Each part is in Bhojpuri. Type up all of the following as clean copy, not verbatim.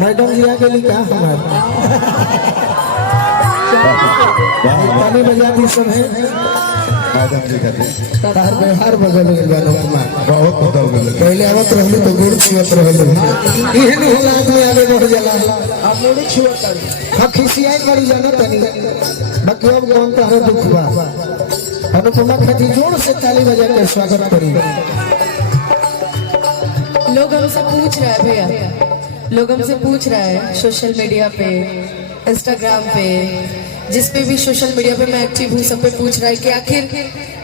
मैडम जी आगे लिखा हमारे ताली बजाती सब है मैडम जी कहते तार व्यवहार बदल गया बहुत बदल गए। पहले आवत रहली तो गुड़ छुअत रहली इहन होला आदमी आगे बढ़ जाला अब मुड़ी छुअत हम खिसियाई बड़ी जानो तनी बाकी अब कौन तारे दुख बा अनुपमा खाती जोर से ताली बजा के स्वागत करी। लोग हमसे पूछ रहा है भैया, लोग हमसे पूछ रहा है सोशल मीडिया पे, इंस्टाग्राम पे, जिस पे भी सोशल मीडिया पे मैं एक्टिव हूँ, सब पे पूछ रहा है कि आखिर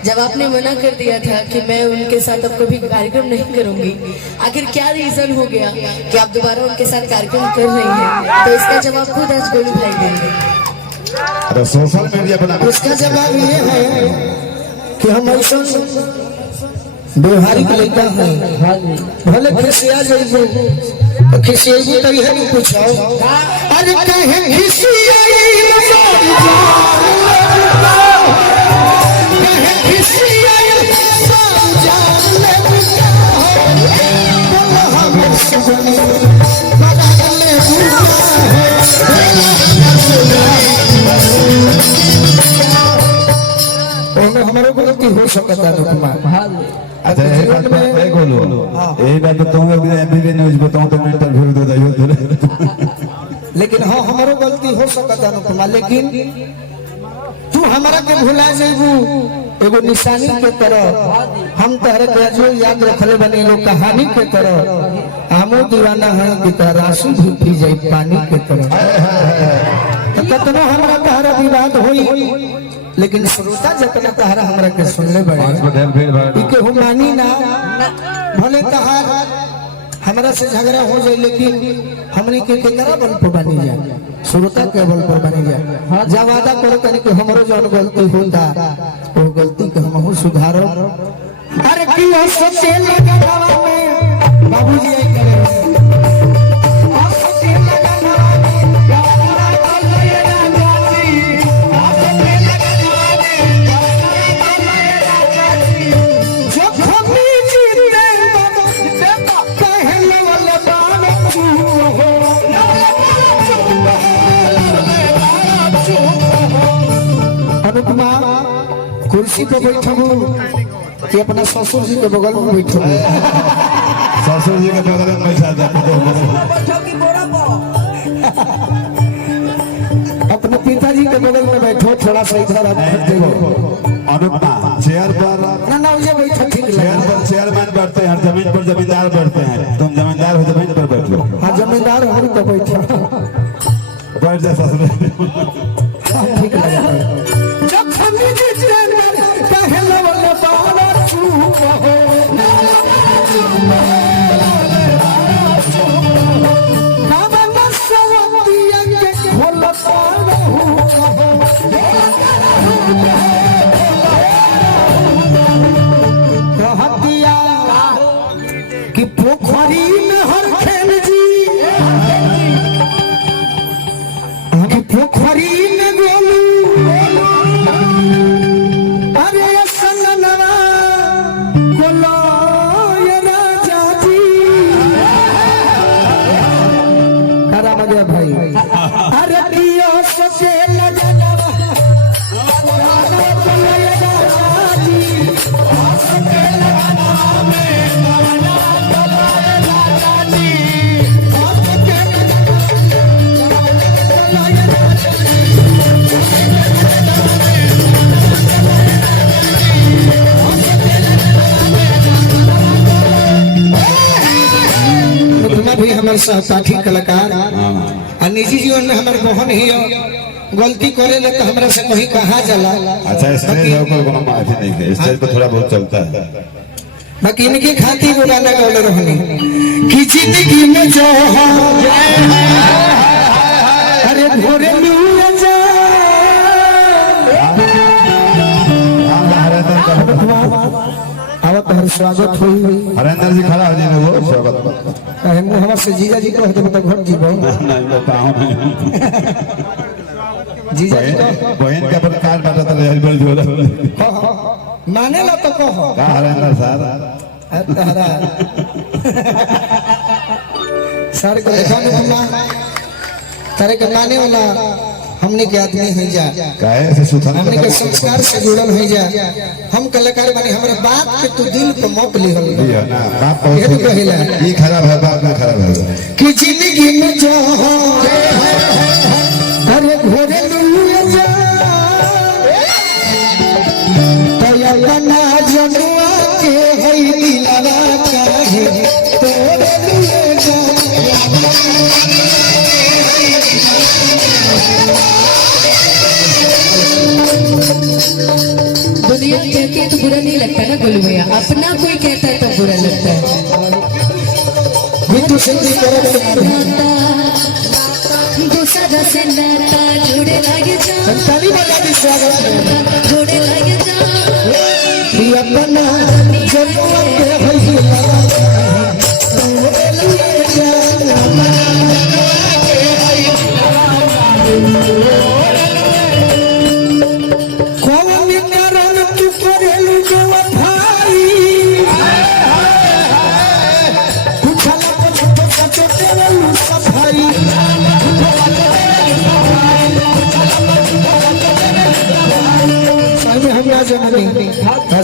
जब आपने मना कर दिया था कि मैं उनके साथ अब कभी कार्यक्रम नहीं करूंगी, आखिर क्या रीजन हो गया कि आप दोबारा उनके साथ कार्यक्रम कर रही हैं? तो इसका जवाब खुद आज गोविंद भाई देंगे। तो सोशल मीडिया पर उसका जवाब ये है कि हम ऐसा व्यवहारिक लड़का है भले खिसिया जाइए तो खिसियाई तो यह नहीं पूछो अरे कहे खिसियाई हमारे गलती हो सकता है। अच्छा यही बात मैं बोलूं यही बात तो तुम भी न्यूज बताऊं तो मैं इंटरव्यू दे दियो लेकिन हाँ हमारो गलती हो सकता है अनुपमा लेकिन तू हमारा के भुला जेबू एगो निशानी के तरह हम तहरे के जो याद रखले बने एगो कहानी के तरह हमो दीवाना है कि तरासू भी पी जाए पानी के तरह तो कतनो हमरा तहरा विवाद होई लेकिन श्रोता जतना तहरा हमरा के सुनले बड़े इके हो मानी ना भले तहार हमरा से झगड़ा हो जाए लेकिन हमनी के केकरा बल पर बनी जाए श्रोता के बल पर बनी जाए जा वादा करो तनी कि हमरो जौन गलती होता वो गलती के हम सुधारो। अरे की हो सके लगावा में बाबूजी आई करे अनुपमा कुर्सी पे बैठबू कि अपना ससुर जी के बगल में बैठबू? ससुर जी के बगल में बैठा जाते अपने पिताजी के बगल में बैठो थोड़ा सा इधर अनुपमा चेयर पर ना ना ये बैठो ठीक चेयर पर चेयरमैन बैठते हैं जमीन पर जमींदार बैठते हैं तुम जमींदार हो जमीन पर बैठो। हाँ जमींदार हम तो बैठो बैठ जा ससुर ठीक लगा जब हमें जितने कहला वाला बाबा चुप हो बाबा नसवतिया के होला पाना हो कहतिया कि पोखरी में हर खेल जी कि पोखरी में गोलू अरे संगनवा गोलो ये राजा जी करा मजा भाई अरे दियो सके लगनवा गोलो ये राजा जी सके लगनवा में गोलो ये राजा जी सके भी हमारे सहपाठी कलाकार और निजी जीवन में हमारे बहन ही गलती करे ले तो हमरा से कहीं कहा जाला। अच्छा स्टेज पर कोनो बात नहीं है स्टेज पर थोड़ा बहुत चलता है बाकी इनके खातिर वो गाना गाले रहनी कि जिंदगी में जो हो अरे भोरे लूया जा आवत हर स्वागत हुई हरेंद्र जी खड़ा हो जाए वो स्वागत कहे मुहम्मद से जीजा जी कह दे तो घर जीबो नहीं बताओ जीजा जी बहन का पर कार बाटा तो रेल बोल जोड़ा माने ला तो कहो का हरेंद्र सर सर को देखा ना तारे के माने वाला हमने के आदमी हो जा काहे से सुथाना हमने के संस्कार से जुड़ल हो जा हम कलाकार बने हमारे बात के तू दिल पे मौक ली हो ना बाप ये तो कहिला ये खराब है बाप में खराब है कि जिंदगी में जो अरे घोड़े लुए जा तया बना जनुआ के हई दिलवा काहे तोरे लुए जा दुनिया कहती है तो बुरा नहीं लगता ना गोलू भैया, अपना कोई कहता है तो बुरा लगता है। बिंदु सिंधी दूसरा से नाता जोड़े लगे जा, संतानी बजा दी स्वागत जोड़े लगे जा, कि अपना जनुआ के हई दिलवा तोरे लुए जा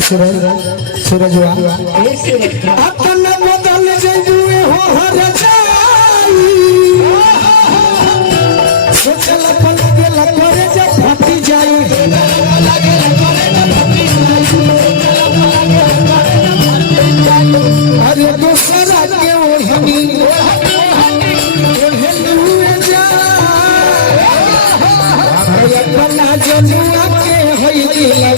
सूरज सूरज अपना बदल जजुए हो हर जाई सोचल पल गेल करे जब फटी जाई अरे दूसरा के ओढ़नी ओढ़लुए जा अपना जजुआ के होई दिलवा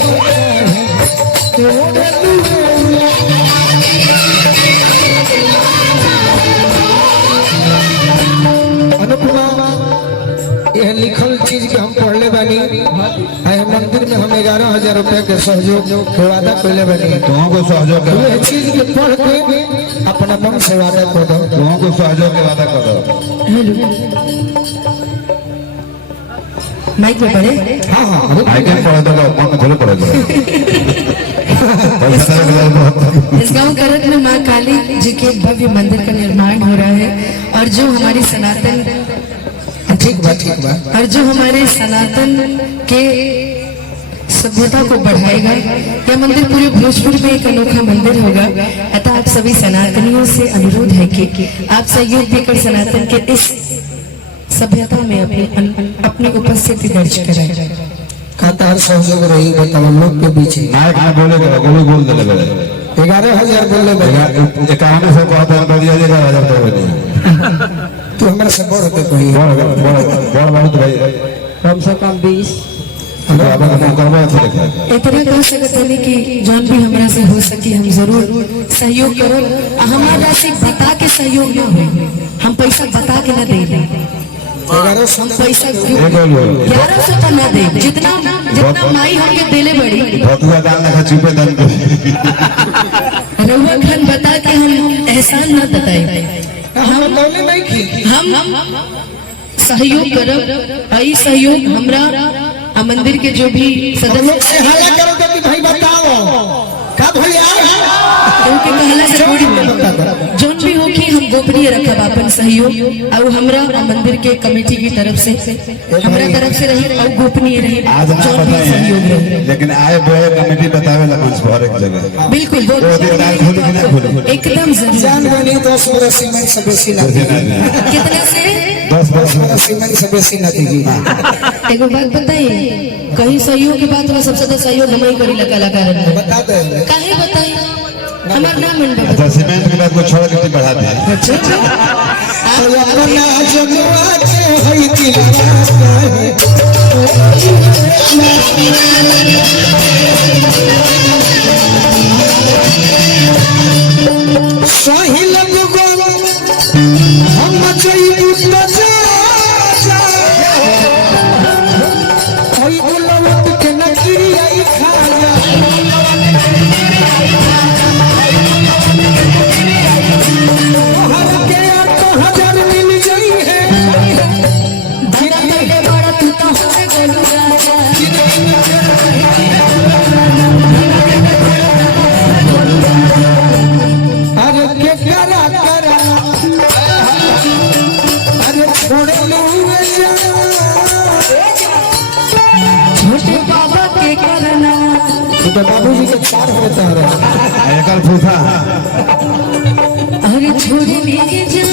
अनुपमा यह लिखल चीज के हम पढ़ले बानी आए मंदिर में हम 11,000 रुपए के सहयोग के वादा कैले बानी तुम को सहयोग कर यह चीज के पढ़ के अपना मन से वादा कर दो तुम को सहयोग के वादा कर दो माइक में पढ़े हाँ हाँ आइटम पढ़ दो मन में थोड़ा पढ़ दो इस गांव करत में माँ काली जी के भव्य मंदिर का निर्माण हो रहा है और जो हमारी सनातन ठीक बा और जो हमारे सनातन के सभ्यता को बढ़ाएगा। यह मंदिर पूरे भोजपुर में एक अनोखा मंदिर होगा। अतः आप सभी सनातनियों से अनुरोध है कि आप सहयोग देकर सनातन के इस सभ्यता में अपनी उपस्थिति दर्ज कराएं। खाता हर सहयोग रही बताओ लोग के बीच नायक में बोलेगा गोलू बोल देगा 11,000 बोले भैया 5100 कहता है तो दिया जाएगा 1000 तो नहीं तू हमारे से बढ़ के कोई बड़ तो भाई कम से कम 20 इतना कह सकते हैं कि जौन भी हमरा से हो सके हम जरूर सहयोग करो। हमारा से बता के सहयोग ना हो, हम पैसा बता के ना दे हम पैसा 1100 तो ना दे, जितना माई हमके देले बड़ी रउआ खान बता के हम एहसान ना बताए हम सहयोग करब। आई सहयोग हमरा मंदिर के जो भी सदस्य से हल्ला करो कि भाई बताओ का भैया के कहला से थोड़ी जोन भी हो कि हम गोपनीय रखब अपन सहयोग और हमरा मंदिर के कमेटी की तरफ से हमरा तरफ से रही और गोपनीय रही आज ना जोन भी सहयोग रही। लेकिन आए बोए कमेटी बतावे ला मंच पर एक जगह बिल्कुल वो दीदार खोली कि ना खोली एकदम जरूर। जान बनी 10 बरस सीमेंट से बेसी ना कितना से 10 बरस सीमेंट से बेसी ना देगी। एगो बात बताइए, कहीं सहयोग की बात में सबसे ज्यादा सहयोग हम ही करी कलाकार में बता दे काहे बताई हमार नाम मन बता। अच्छा सीमेंट के बाद को छोड़ के बढ़ा दिया अपना जनुआ के हई दिलवा काहे सही लगो हम जइबू त जा हई गुलवत के नकरी आई खा जा अरे के करा तो बाबूजी के चार होते हैं एकल फूफा अरे छोड़े मेरे जान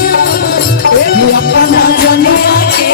ये अपना जाने के